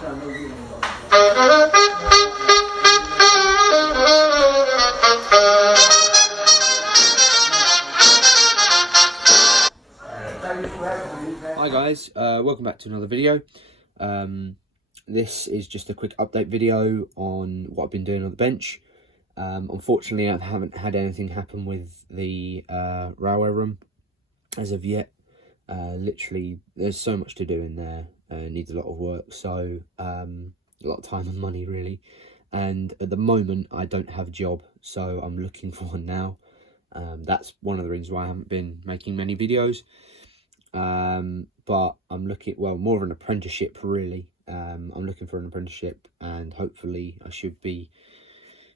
Hi guys, welcome back to another video. This is just a quick update video on what I've been doing on the bench. Unfortunately, I haven't had anything happen with the railway room as of yet. Literally, there's so much to do in there. It needs a lot of work, so a lot of time and money really. And at the moment, I don't have a job, so I'm looking for one now. That's one of the reasons why I haven't been making many videos. But I'm looking, well, more of an apprenticeship really. I'm looking for an apprenticeship, and hopefully I should be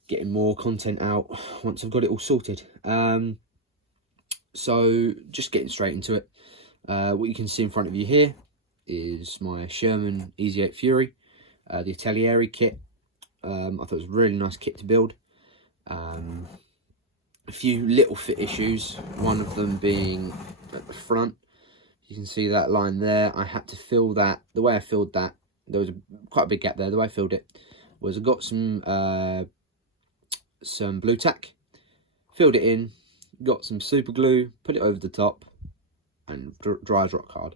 getting more content out once I've got it all sorted. So just getting straight into it. What you can see in front of you here is my Sherman Easy 8 Fury, the Atelieri kit. I thought it was a really nice kit to build. A few little fit issues, one of them being at the front. You can see that line there. I had to fill that. The way I filled that, there was quite a big gap there. The way I filled it was I got some blue tack, filled it in, got some super glue, put it over the top, and dries rock hard.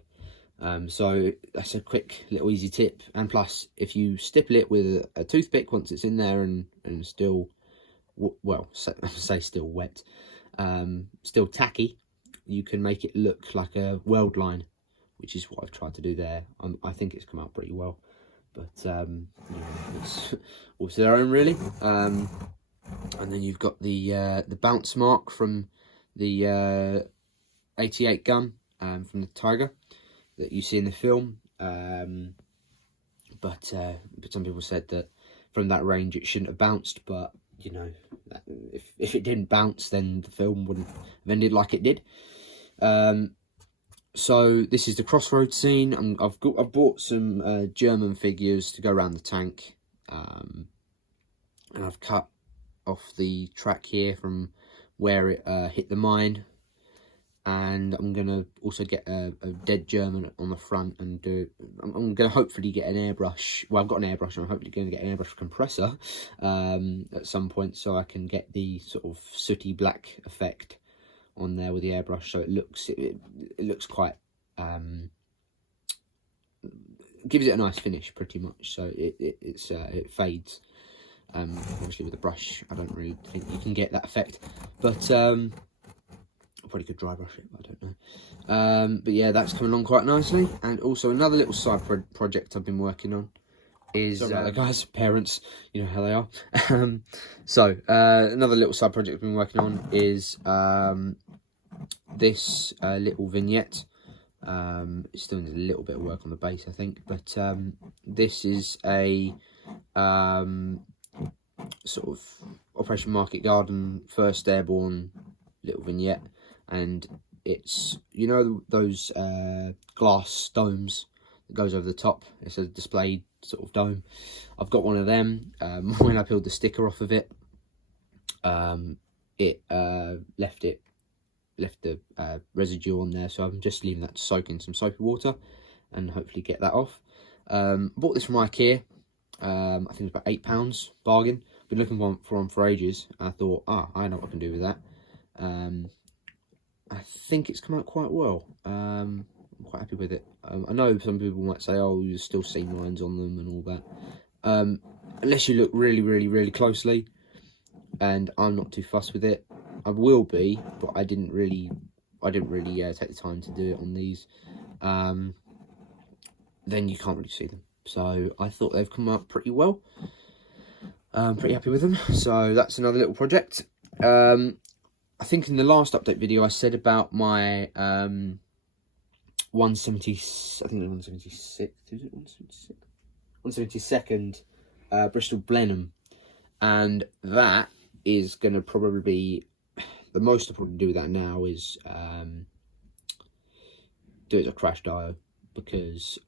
So that's a quick little easy tip. And plus, if you stipple it with a toothpick once it's in there and still, well, say still wet, still tacky, you can make it look like a weld line, which is what I've tried to do there. I think it's come out pretty well, but it's also their own really. And then you've got the bounce mark from the 88 gun from the Tiger that you see in the film. But some people said that from that range it shouldn't have bounced, but you know, if it didn't bounce, then the film wouldn't have ended like it did. So this is the crossroads scene. I've bought some German figures to go around the tank, and I've cut off the track here from where it hit the mine, and I'm gonna also get a dead German on the front and do. I'm gonna hopefully get an airbrush. Well, I've got an airbrush, and I'm hopefully gonna get an airbrush compressor at some point, so I can get the sort of sooty black effect on there with the airbrush, so it looks quite gives it a nice finish pretty much. So it fades. Obviously with the brush I don't really think you can get that effect, but I probably could dry brush it, I don't know. But yeah, that's coming along quite nicely. And also another little side project I've been working on is guys, parents, you know how they are. Another little side project I've been working on is this little vignette. It still needs a little bit of work on the base, I think, but this is a sort of Operation Market Garden First Airborne little vignette, and it's, you know, those glass domes that goes over the top. It's a displayed sort of dome. I've got one of them. When I peeled the sticker off of it, it left the residue on there, so I'm just leaving that to soak in some soapy water and hopefully get that off. Bought this from IKEA. I think it's about £8, bargain. Been looking for one for ages. I thought, I know what I can do with that. I think it's come out quite well. I'm quite happy with it. I know some people might say, oh, there's still seam lines on them and all that. Unless you look really, really, really closely, and I'm not too fussed with it. I will be, but I didn't really take the time to do it on these. Then you can't really see them. So I thought they've come out pretty well. I'm pretty happy with them. So that's another little project. I think in the last update video I said about my 170, I think it was 176, is it 176? 172nd Bristol Blenheim, and that is going to probably be, the most I'll probably do with that now is do it as a crash dio, because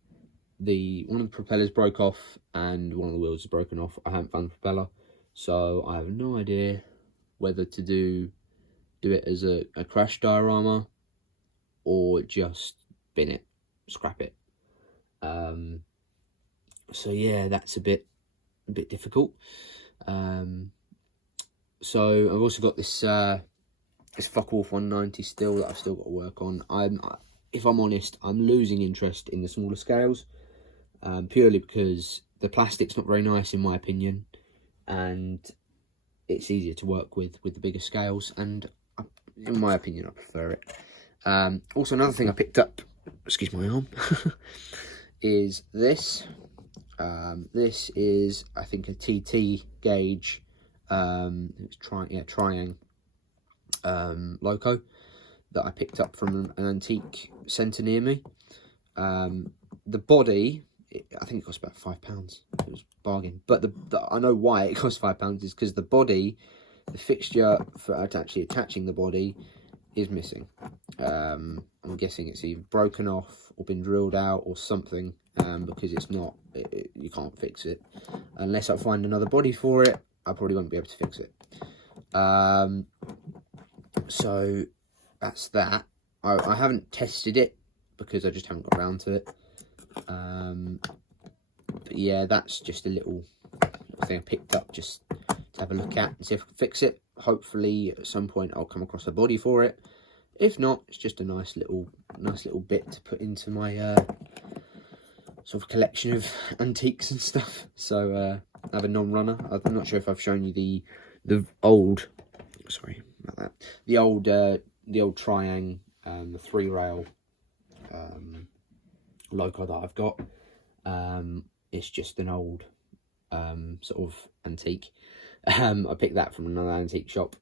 one of the propellers broke off and one of the wheels is broken off. I haven't found the propeller, so I have no idea whether to do it as a crash diorama or just bin it, scrap it. So yeah, that's a bit difficult. So I've also got this this Focke-Wulf 190 still that I've still got to work on. If I'm honest, I'm losing interest in the smaller scales, purely because the plastic's not very nice in my opinion, and it's easier to work with the bigger scales, and in my opinion I prefer it. Also, another thing I picked up, excuse my arm, is this. This is, I think, a TT gauge. It's Triang Loco that I picked up from an antique centre near me. The body, I think it cost about £5. It was a bargain. But I know why it cost £5 is because the body, the fixture for actually attaching the body, is missing. I'm guessing it's either broken off or been drilled out or something, because it's not, you can't fix it. Unless I find another body for it, I probably won't be able to fix it. So that's that. I haven't tested it because I just haven't got around to it. But yeah, that's just a little thing I picked up just to have a look at and see if I can fix it. Hopefully at some point I'll come across a body for it. If not, it's just a nice little bit to put into my sort of collection of antiques and stuff. So I have a non-runner. I'm not sure if I've shown you the old, sorry about that, the old Triang, the 3-rail Loco that I've got. It's just an old sort of antique. I picked that from another antique shop.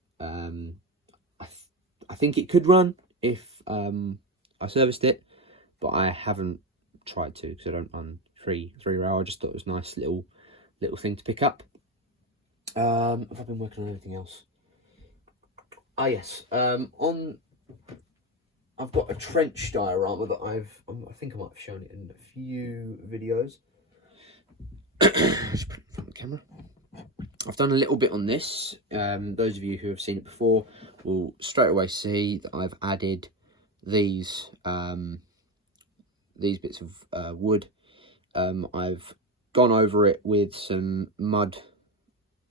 I think it could run if I serviced it, but I haven't tried to because I don't run 3-rail. I just thought it was a nice little thing to pick up. Have I been working on anything else? Ah yes, I've got a trench diorama that I think I might have shown it in a few videos. Just put it in front of the camera. I've done a little bit on this. Those of you who have seen it before will straight away see that I've added these bits of wood. I've gone over it with some mud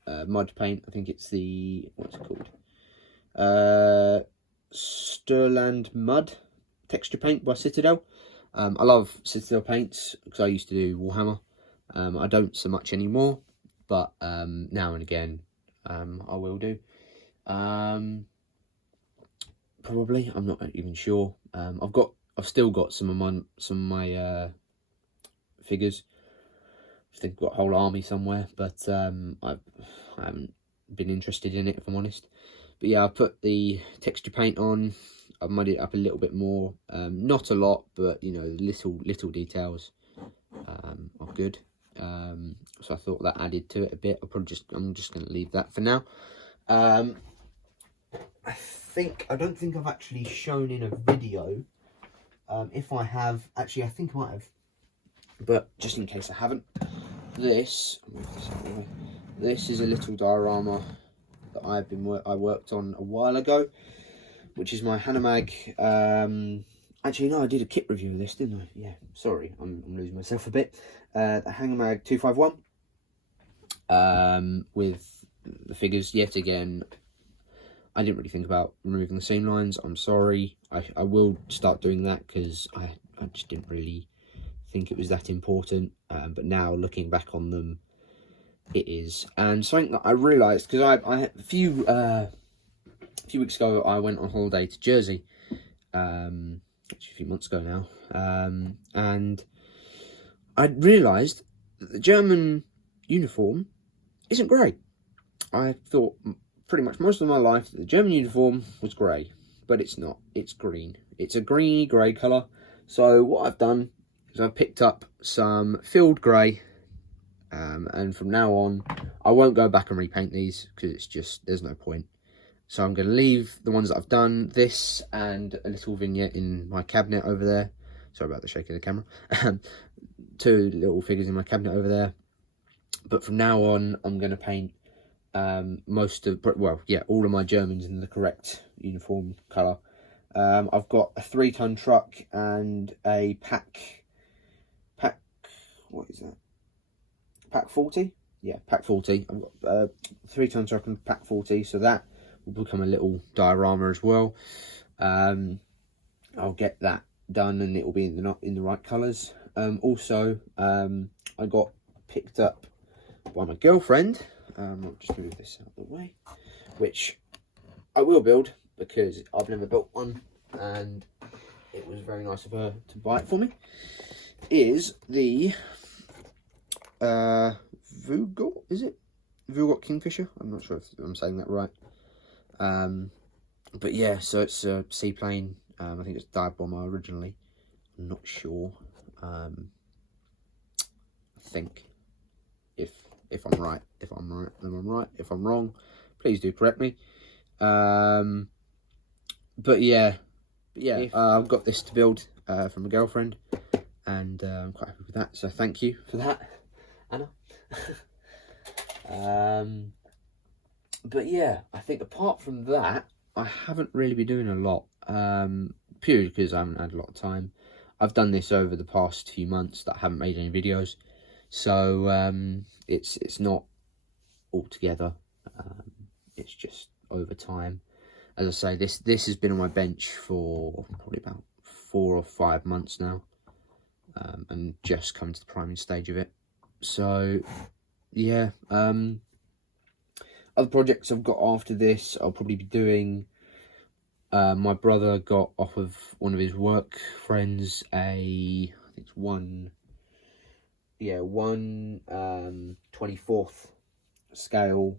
paint. I think it's the, what's it called? Sturland Mud texture paint by Citadel. I love Citadel paints because I used to do Warhammer. I don't so much anymore, but now and again I will do. Probably, I'm not even sure. I've still got some of my figures. I think I've got a whole army somewhere, but I haven't been interested in it, if I'm honest. But yeah, I've put the texture paint on. I've muddied it up a little bit more. Not a lot, but you know, little details are good. So I thought that added to it a bit. I'm just going to leave that for now. I don't think I've actually shown in a video. If I have, actually, I think I might have. But just in case I haven't, this is a little diorama that I worked on a while ago, which is my Hanomag. Actually, no, I did a kit review of this, didn't I? Yeah, sorry, I'm losing myself a bit. The Hanomag 251 with the figures yet again. I didn't really think about removing the seam lines. I'm sorry. I will start doing that because I just didn't really think it was that important. But now looking back on them, it is. And something that I realised, because I a few weeks ago I went on holiday to Jersey, actually a few months ago now, and I realised that the German uniform isn't grey. I thought pretty much most of my life that the German uniform was grey, but it's not. It's green. It's a greeny grey colour. So what I've done is I've picked up some field grey, and from now on I won't go back and repaint these because it's just, there's no point. So I'm going to leave the ones that I've done, this and a little vignette in my cabinet over there. Sorry about the shake of the camera. 2 little figures in my cabinet over there. But from now on I'm going to paint all of my Germans in the correct uniform colour. I've got a 3-ton truck and a pack, what is that? pack 40. Yeah, pack 40. I've got 3 times open pack 40, so that will become a little diorama as well. I'll get that done, and it will be in the right colours. Also, I got picked up by my girlfriend. I'll just move this out of the way, which I will build because I've never built one, and it was very nice of her to buy it for me. Is the Vugot, is it? Vugot Kingfisher? I'm not sure if I'm saying that right. But yeah, so it's a seaplane. I think it's dive bomber originally. I'm not sure. I think if I'm right, then I'm right. If I'm wrong, please do correct me. But yeah, I've got this to build from a girlfriend, and I'm quite happy with that. So thank you for that, Anna. But yeah, I think apart from that, I haven't really been doing a lot. Purely because I haven't had a lot of time. I've done this over the past few months that I haven't made any videos, so it's not all together. It's just over time. As I say, this has been on my bench for probably about 4 or 5 months now, and just come to the priming stage of it. So yeah, other projects I've got after this, I'll probably be doing. My brother got off of one of his work friends I think it's one 24th scale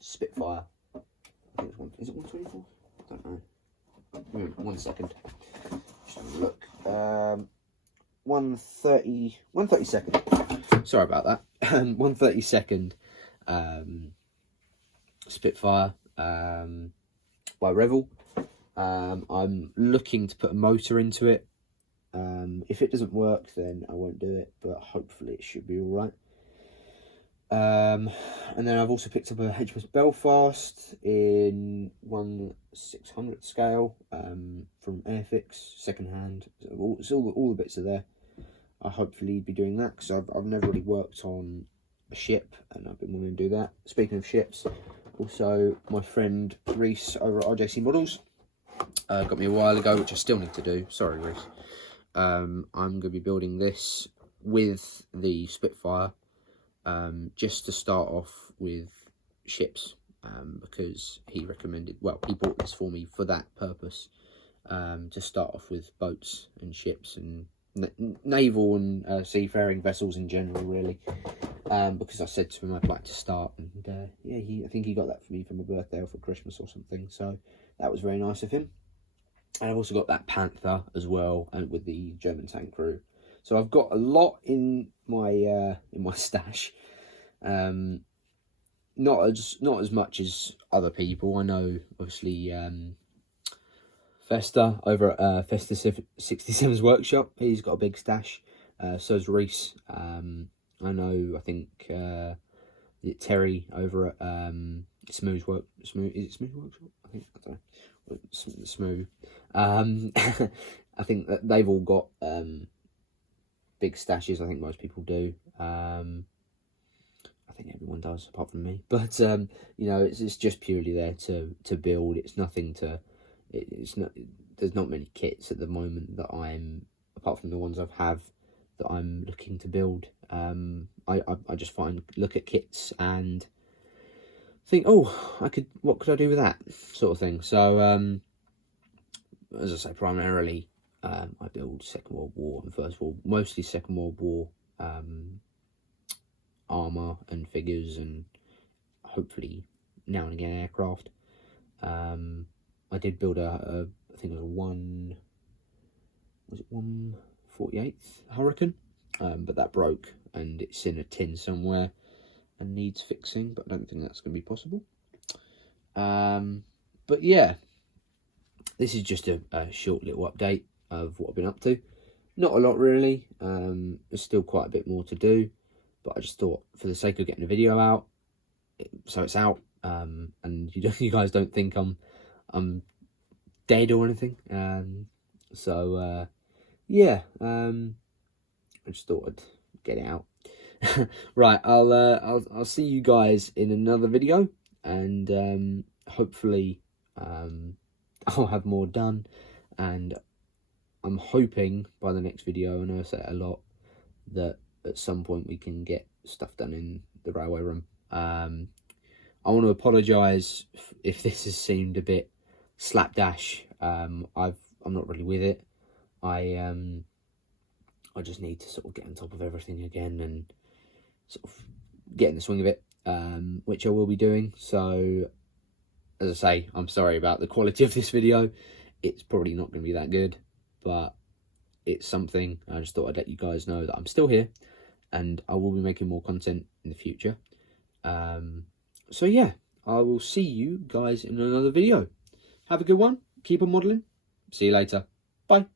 Spitfire. I think it's is it 124th? I don't know. 1 second. Just have a look. 132nd. Sorry about that. 132nd Spitfire by Revell. I'm looking to put a motor into it. If it doesn't work, then I won't do it, but hopefully it should be all right. And then I've also picked up a HMS Belfast in 1/600th scale from Airfix, second hand. It's all the bits are there. I'll hopefully be doing that because I've never really worked on a ship, and I've been wanting to do that. Speaking of ships, also my friend Reese over at RJC Models got me a while ago, which I still need to do. Sorry, Reese. I'm going to be building this with the Spitfire, just to start off with ships, because he recommended, well, he bought this for me for that purpose, to start off with boats and ships and naval and seafaring vessels in general, really, because I said to him I'd like to start, and yeah, I think he got that for me for my birthday or for Christmas or something, so that was very nice of him. And I've also got that Panther as well, and with the German tank crew. So I've got a lot in my stash. Not as much as other people. I know, obviously, Festa over at Festa 67's workshop. He's got a big stash. So's Reese. I know. I think Terry over at Smooth's work. Smooth, is it Smooth Workshop? I think, I don't know. Smooth. I think that they've all got big stashes. I think most people do. I think everyone does, apart from me. But you know, it's just purely there to build. It's nothing to. It's not. There's not many kits at the moment that I'm, apart from the ones that I'm looking to build. I just look at kits and think, oh, what could I do with that sort of thing. So as I say, primarily I build Second World War and First World, mostly Second World War armour and figures, and hopefully now and again aircraft. I did build I think it was 1/48th Hurricane, but that broke and it's in a tin somewhere and needs fixing, but I don't think that's going to be possible. But yeah, this is just a short little update of what I've been up to. Not a lot really. There's still quite a bit more to do, but I just thought, for the sake of getting a video out, so it's out, and you guys don't think I'm dead or anything. So yeah, I just thought I'd get it out. Right, I'll see you guys in another video, and hopefully I'll have more done, and I'm hoping by the next video, I know I say it a lot, that at some point we can get stuff done in the railway room. I want to apologise if this has seemed a bit slapdash. I'm not really with it. I just need to sort of get on top of everything again and sort of get in the swing of it, which I will be doing. So, as I say, I'm sorry about the quality of this video. It's probably not going to be that good, but it's something. I just thought I'd let you guys know that I'm still here, and I will be making more content in the future. So yeah, I will see you guys in another video. Have a good one. Keep on modelling. See you later. Bye.